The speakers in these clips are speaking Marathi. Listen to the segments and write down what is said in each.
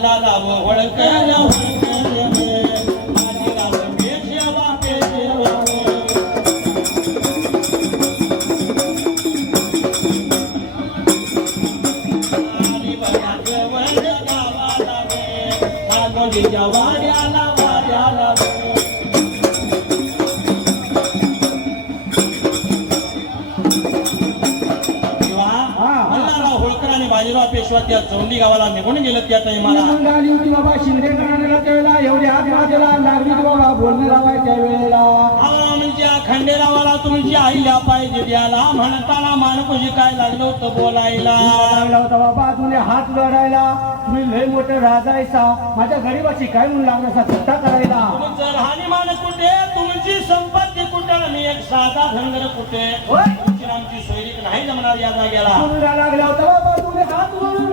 मला आणि वळकर पेशवा त्या चौंडी गावाला निघून गेलं त्यातही मला? होती बाबा शिंदे घराण्याला त्यावेळेला एवढी हात माझ्याला लागली होती बाबा बोलणं लावाय त्यावेळेला म्हणजे खंडेरावाला तुमची आईल्या पाहिजे द्याला म्हणताना मानकोजी काय लागलं होतं बोलायला. लागला होता बाबा तुला हात जोडायला तुम्ही लय मोठे राजायचा माझ्या गरीबाची काय म्हणून लागला सत्ता करायला. तुमचं राहणीमान कुठे? तुमची संपत्ती कुठे? मी एक साधा धनगर कुठे? होय? तुमची आमची सोयरीक नाही जमणार या जागेला. लागला होता बाबा तुला हात जोडून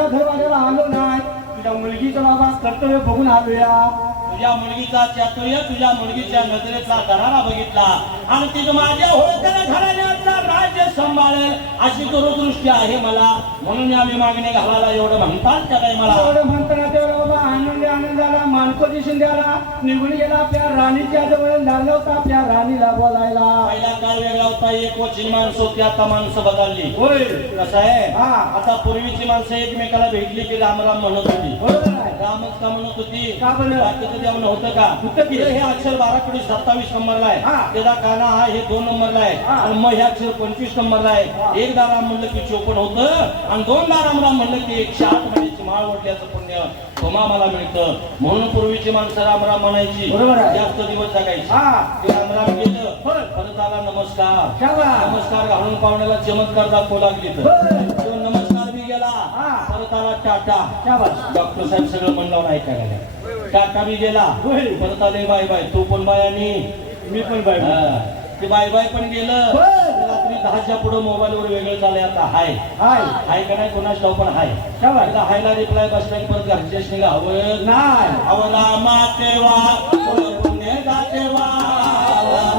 तुझ्या घरवाल्याला आलो नाही. तुझ्या मुलगीचं बाबा कर्तव्य बघून आलोया. तुझ्या मुलगीचा चातुर्य तुझ्या मुलगीच्या नजरेचा दरारा बघितला. आणि तिथं माझ्या होळकर घराण्याचा राज्य सांभाळेल अशी दूरदृष्टी आहे मला. म्हणून आम्ही मागणी घालायला एवढं म्हणतात त्या काही मला? एवढं म्हणताना तेवढं मानकोजी शिंद्याला निघून गेला आपल्या राणीच्या जवळ लागला होता आपल्या राणीला बोलायला. पहिला काळ वेगळा होता एक वचीन माणसं होती आता माणसं बदलली. होय. कसं आहे? हा. आता पूर्वीची माणसं एकमेकाला भेटली की राम राम म्हणत होती. रामच का म्हणत होती? का बरं? बाकीचं देवणं होतं का? होतं की. हे अक्षर बारा कोटी सत्तावीस नंबरला आहे. हा. त्याचा काना हा हे दोन नंबरला आहे. आणि मग हे अक्षर पंचवीस नंबरला आहे. एकदा राम म्हणलं की चोपण होतं आणि दोनदा राम राम म्हणलं की एकशे आठ महिन्याची माळ ओढल्याचं पुण्य. तुम्हा मला मिळतं म्हणून पूर्वीची माणसं राम राम म्हणायची बरोबर आहे. जास्त दिवस जगायची हा ते राम राम केलं होय. परत आला नमस्कार शाबास. नमस्कार घालून पाहुण्याला चमत्कार दाखवू लागली तर होय. तो नमस्कार बी गेला हा. परत आला टाटा शाबास. डॉक्टर साहेब सगळं म्हणलं ऐकायला लागले. टाटा बी गेला होय. परत आले बाय बाय तू पण बाय आणि मी पण बाई हा. ते बाय बाय पण गेलं होय. दहाच्या पुढे मोबाईल वर वेगळं झालंय आता हाय. हाय. हाय का नाही? कोणाच पण हाय. एकदा हायला रिप्लाय बसला की परत घरच्याच निघा. हवं नाही. अवला मातेवा पुढं पुण्य जातेवा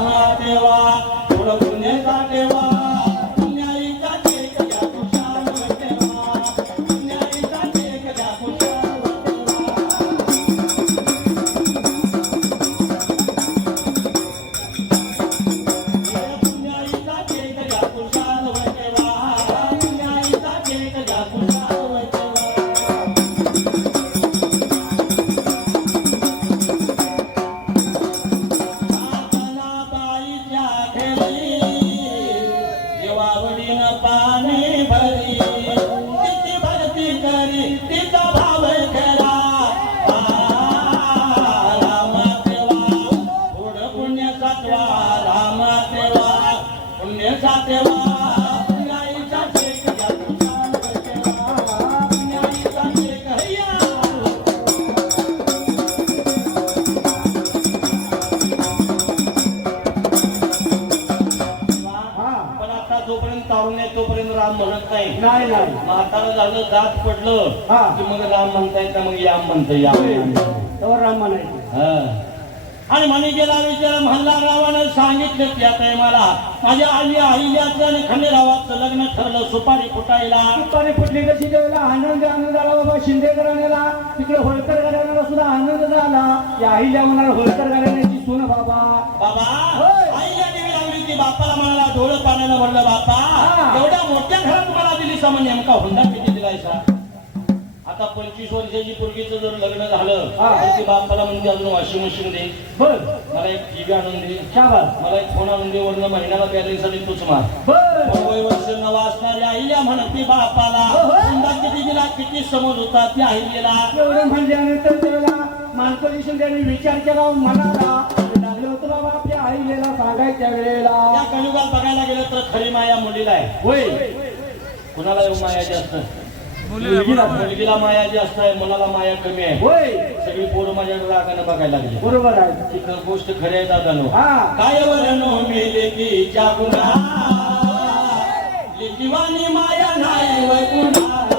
मातेवा नाही. नाही नाही. म्हातारं झालं दात पडलं हा. की मग राम म्हणता येत मग याम म्हणतं याम तेव्हा राम म्हणायचे. हा. आणि म्हणे गेला विचार मल्हाररावानं सांगितलं की आता मला माझ्या आई अहिल्याचं आणि खंडेरावाचं लग्न ठरलं सुपारी फुटायला. दुपारी फुटली कशी त्यावेळेला आनंद आनंद झाला बाबा शिंदे घराण्याला तिकडे होळकर घराण्याला सुद्धा आनंद झाला. या आईल्या म्हणाल होळकर घराण्याची सून बाबा. बाबा होय. आईला देवी लागली ती बापाला म्हणाला डोळं पाण्यानं भरलं बापा. एवढ्या मोठ्या घरात मला दिली सामान नेमका हुंडा किती दिलायचा आता पंचवीस वर्षाची पोरगीचं जर लग्न झालं. तर ती बापाला म्हणते अजून वॉशिंग मशीन दे. बर. मला एक टीव्ही आणून दे. मला एक फोन आणून दे वरनं महिन्याला बॅलन्ससाठी तूच मार. वर्ष न वाचणारी आईला म्हणते बापाला हो, हो. हुंडा किती दिला किती समज होता त्या आईला. एवढं म्हणल्यानंतर त्याला मानकरी शिंदेने विचार केला म्हणाला बाबा आपल्या आईलेला सांगायच्या वेळेला. या कलियुगात बघायला गेलं तर खरी माया मुलीला आहे. होय. कुणाला येऊ माया जास्त मुलगीला. मुलगीला माया जास्त आहे मुलाला माया कमी आहे. होय. सगळी पोरं माझ्याकडे रागानं बघायला लागली. बरोबर आहे. ती ख- गोष्ट खरी आहे दादानो हा. काय वरनो मेले की जागुना लिखिवानी माया नाही वय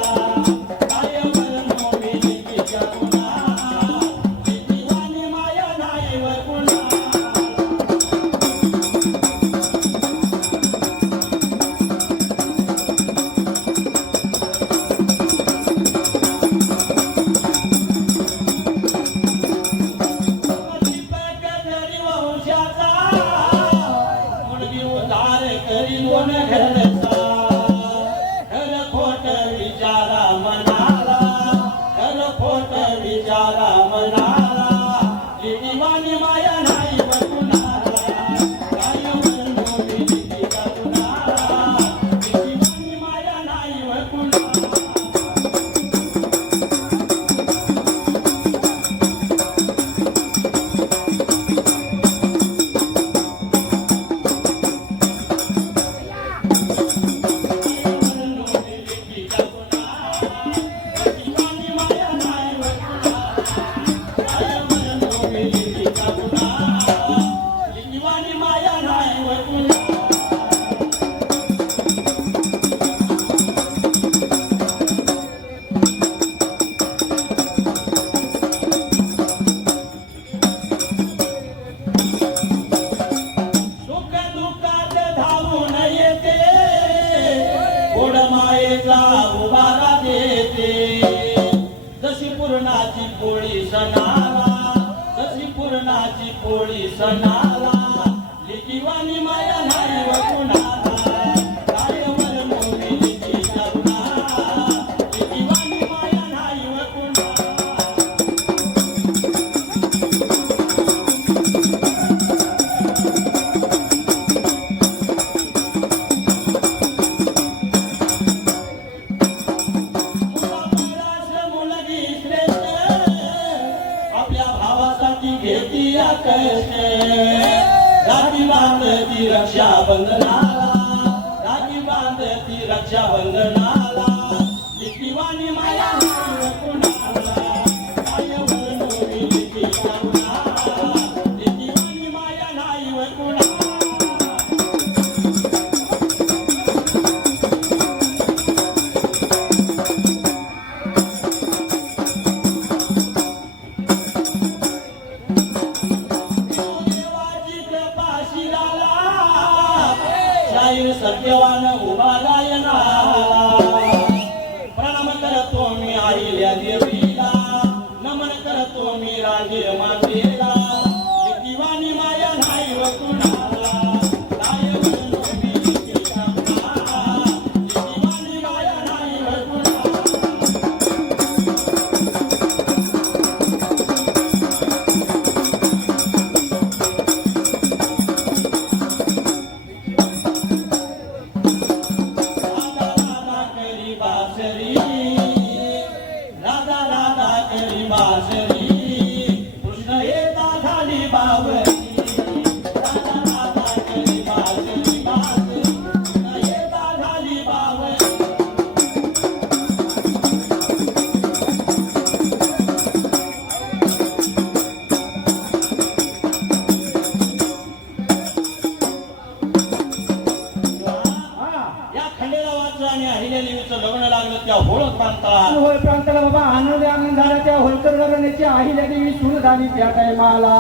लागलं त्या होळ प्रांताला होय प्रांताला बाबा आनंद आनंद झाला त्या होलकर घराण्याची आहिल्या देवी सूर झाली त्या टायमाला.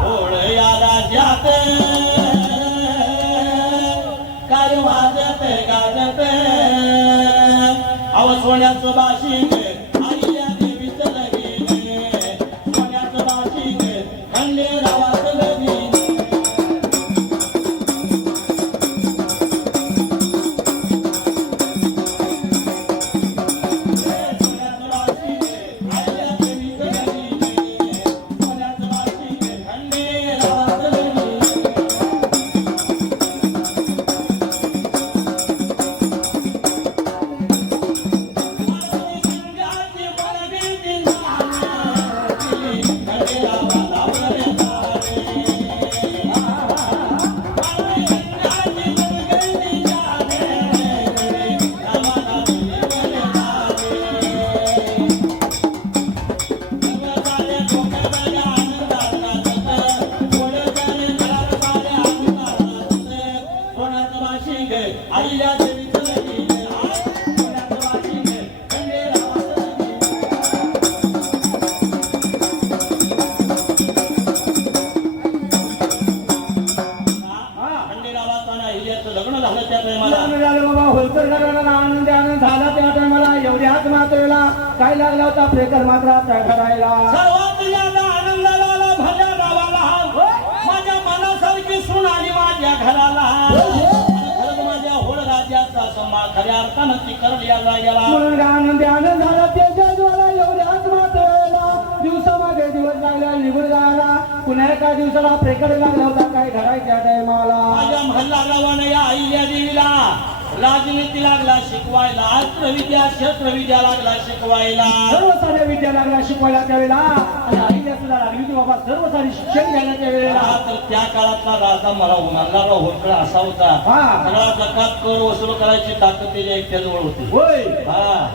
होळ या राज्यात काय वाजत गाजत. अव सोन्याचं बाशिंग मात्रेला काय लागला होता प्रेकर मात्र त्या घरायला सर्वात जास्त आनंद झाला माझ्या गावाला माझ्या मनासारखी सून आली माझ्या घराला. खऱ्या अर्थानं ती करल या जागेला म्हणून आनंद आनंद झाला त्याच्या ज्वाला एवढ्याच मात्रेला दिवसामागे दिवस लागला निघून जायला. पुन्हा एका दिवसाला प्रेकर लागला होता काय घरायच्या टायमाला? माझ्या महल्ला गावानं या अहिल्या देवीला. राजनीती लागला शिकवायला. अस्त्रविद्या शस्त्रविद्या लागला शिकवायला. सर्व साऱ्या विद्या लागला शिकवायला त्यावेळेला. सुद्धा लागली होती बाबा सर्व सारी शिक्षण घ्यायला त्यावेळेला हा, तर त्या काळातला राजा मला उन्हाळा होळकळ असा होता. हा. सगळा जकात कर वसूल करायची ताकद त्याच्या एकट्याजवळ होती. होय. हा.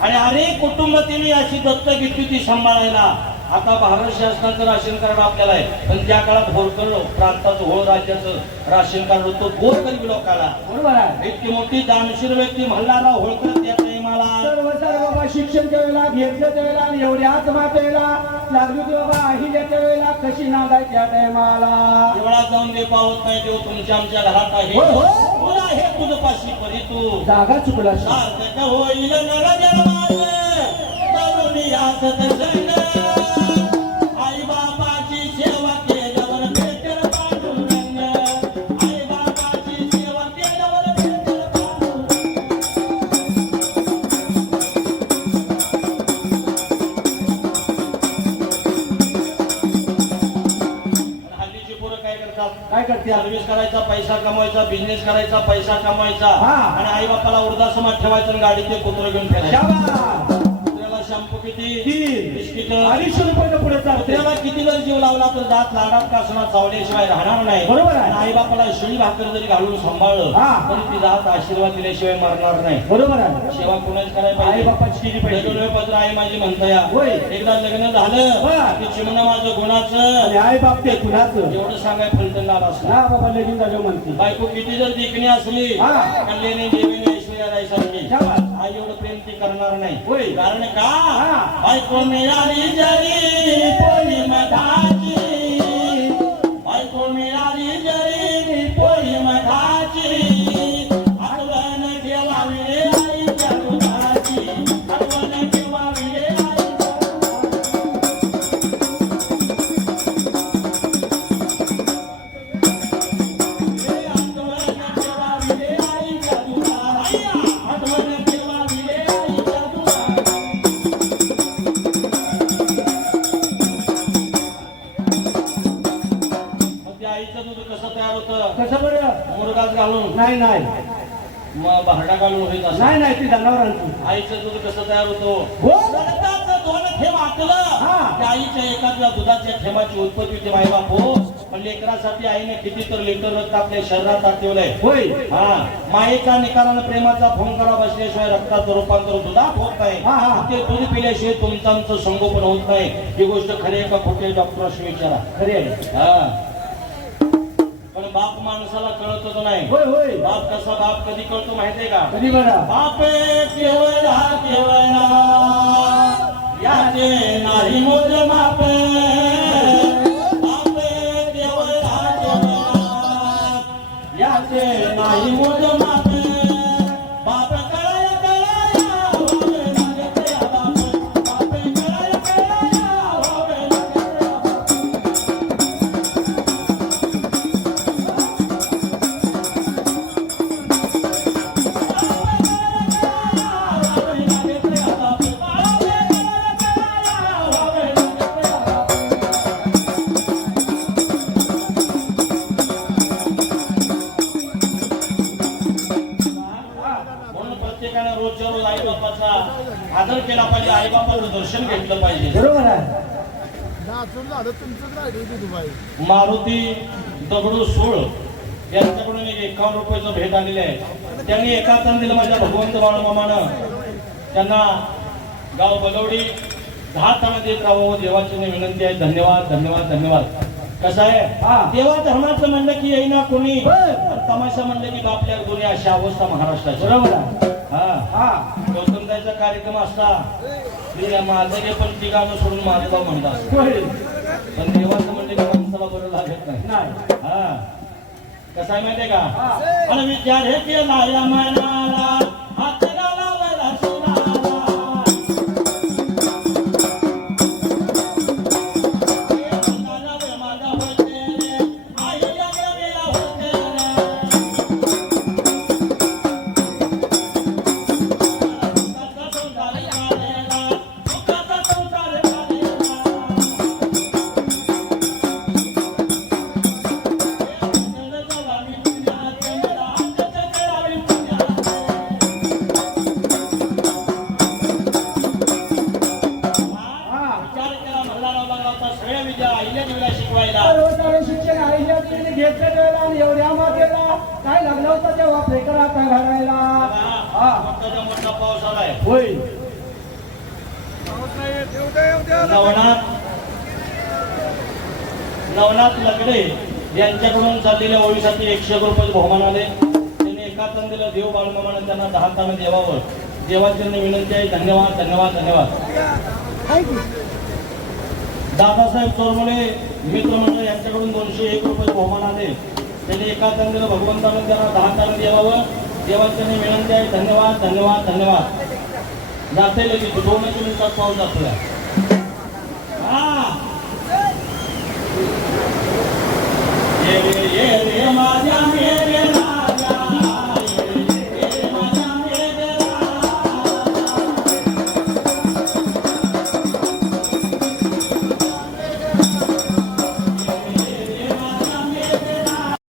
आणि अनेक कुटुंब तिने अशी दत्तक घेतली ती सांभाळायला. आता भारत शासनाचं राशन कार्ड आपल्याला आहे. पण त्या काळात होळकर प्रांताचं होळ राज्याचं राशन कार्ड होतं. गोरगरीब लोकांना बरोबर आहे. इतकी मोठी दानशीर व्यक्ती मल्हारराव होळकर त्या टाइमाला सर्व शिक्षण वेळेला घेतलं वेळेला आणि एवढ्याच मातेला लागली होती बाबा अहिल्याच्या वेळेला कशी नांदाय त्या टायमाला? एवढा जाऊन दे पावत नाही देव तुमच्या आमच्या घरात आहे. होय, होय. तुला हे तुझपाशी परी तू. जागा चुकला. सार्थक होईल नर जन्माचे आई काय करते? सर्व्हिस करायचा पैसा कमवायचा बिझनेस करायचा पैसा कमवायचा. आणि आई बापाला वृद्धाश्रमात ठेवायचं ते कुत्र घेऊन फिरायचं. शॅम्पू किती तीन. बिस्किट अडीचशे रुपये पुढे चालते कुत्र्याला किती जर जीव लावला तर दात लाडात कासना चावल्याशिवाय राहणार नाही बरोबर आहे. आई बापाला शिळी भाकर जरी घालून सांभाळलं हा. तरी ती दात आशीर्वाद दिल्याशिवाय मरणार नाही बरोबर आहे सेवा कोणाच करायला आई पाहिजे बापाची केली पाहिजे दरवेळी पत्र आई माझी होय. एकदा लग्न झालं हा. की चिमणं माझं गुणाचं आणि आई बाप ते कुणाचं एवढं सांगाय फलटण आला असला हा बाबा लगीन झालं म्हणते बायको किती जर देखणी असली हा. कल्याणी देवीने एवढं प्रेम ती करणार नाही होय. कारण का हा. बायको मिळाली जरी आईचं दूध कसं तयार होतं? कसं बरं? मुरगात घालून? नाही नाही. मग भांडा घालून होईल असं? नाही नाही ती जनावरांची आईचं दूध कसं तयार होतो? हो? रक्ताचं दोन थेंब आटलं हा. त्या आईच्या एखाद्या दुधाच्या थेंबाची उत्पत्ती होती माई बाप. पण लेकरासाठी आईने किती तर लिटर रक्त आपल्या शरीरात आठवलंय होय. हा. मायेच्या निकालानं प्रेमाचा फोंकारा बसल्याशिवाय रक्ताचं रूपांतर दुधात होत नाही. हा, हा. ते दूध पिल्याशिवाय तुमचं आमचं संगोपन होत नाही. ही गोष्ट खरी आहे का खोटी आहे? डॉक्टरांशी विचारा. खरे आहे. हा. बाप माणसाला कळतच नाही. होय होय. बाप कसा बाप कधी कळतो माहितीये का? कधी बघा बापे आदर केला पाहिजे आई बापाचं दर्शन घेतलं पाहिजे. बरोबर आहे. मारुती दगडू सोळ यांच्याकडून एक एकावन्न रुपयाचं भेट आलेले आहे. त्यांनी एका तन दिलं माझ्या भगवंत बाळमामानं त्यांना गाव बलवडी दहा ताना देत राहावं देवाची मी विनंती आहे. धन्यवाद धन्यवाद धन्यवाद. कसं हा. आहे देवा धर्माचं म्हणलं की येईना कोणी. तमाशा म्हणलं की बापल्या दोन्ही अशा अवस्था महाराष्ट्राची. बरोबर आहे. हा. हा. गौतमदाईचा कार्यक्रम असता मी माझं हे पण ती गाणं सोडून माझं गाव म्हणतात. पण देवाचं म्हणलं की माणसाला बरं लागत नाही. हा. कसं आहे माहितीये का. आणि विचार हे केला या मनाला नवनाथ नवनाथ लगडे यांच्याकडून चाललेल्या ओळीसाठी एकशे रुपये बहुमान आले. त्यांनी एका तंदीला देव बाळमामानं त्यांना दहा तानं देवावर. देवाची विनंती आहे धन्यवाद धन्यवाद धन्यवाद. दादासाहेब चोरमले मित्रमंडळ यांच्याकडून दोनशे एक रुपये बहुमान आले. त्यांनी एका तंदीला भगवंतानं त्यांना दहा तानं देवावर. देवाची विनंती आहे धन्यवाद धन्यवाद धन्यवाद. Datele mi după un moment dat pauza pleacă. Ele, ele, Maria, ele,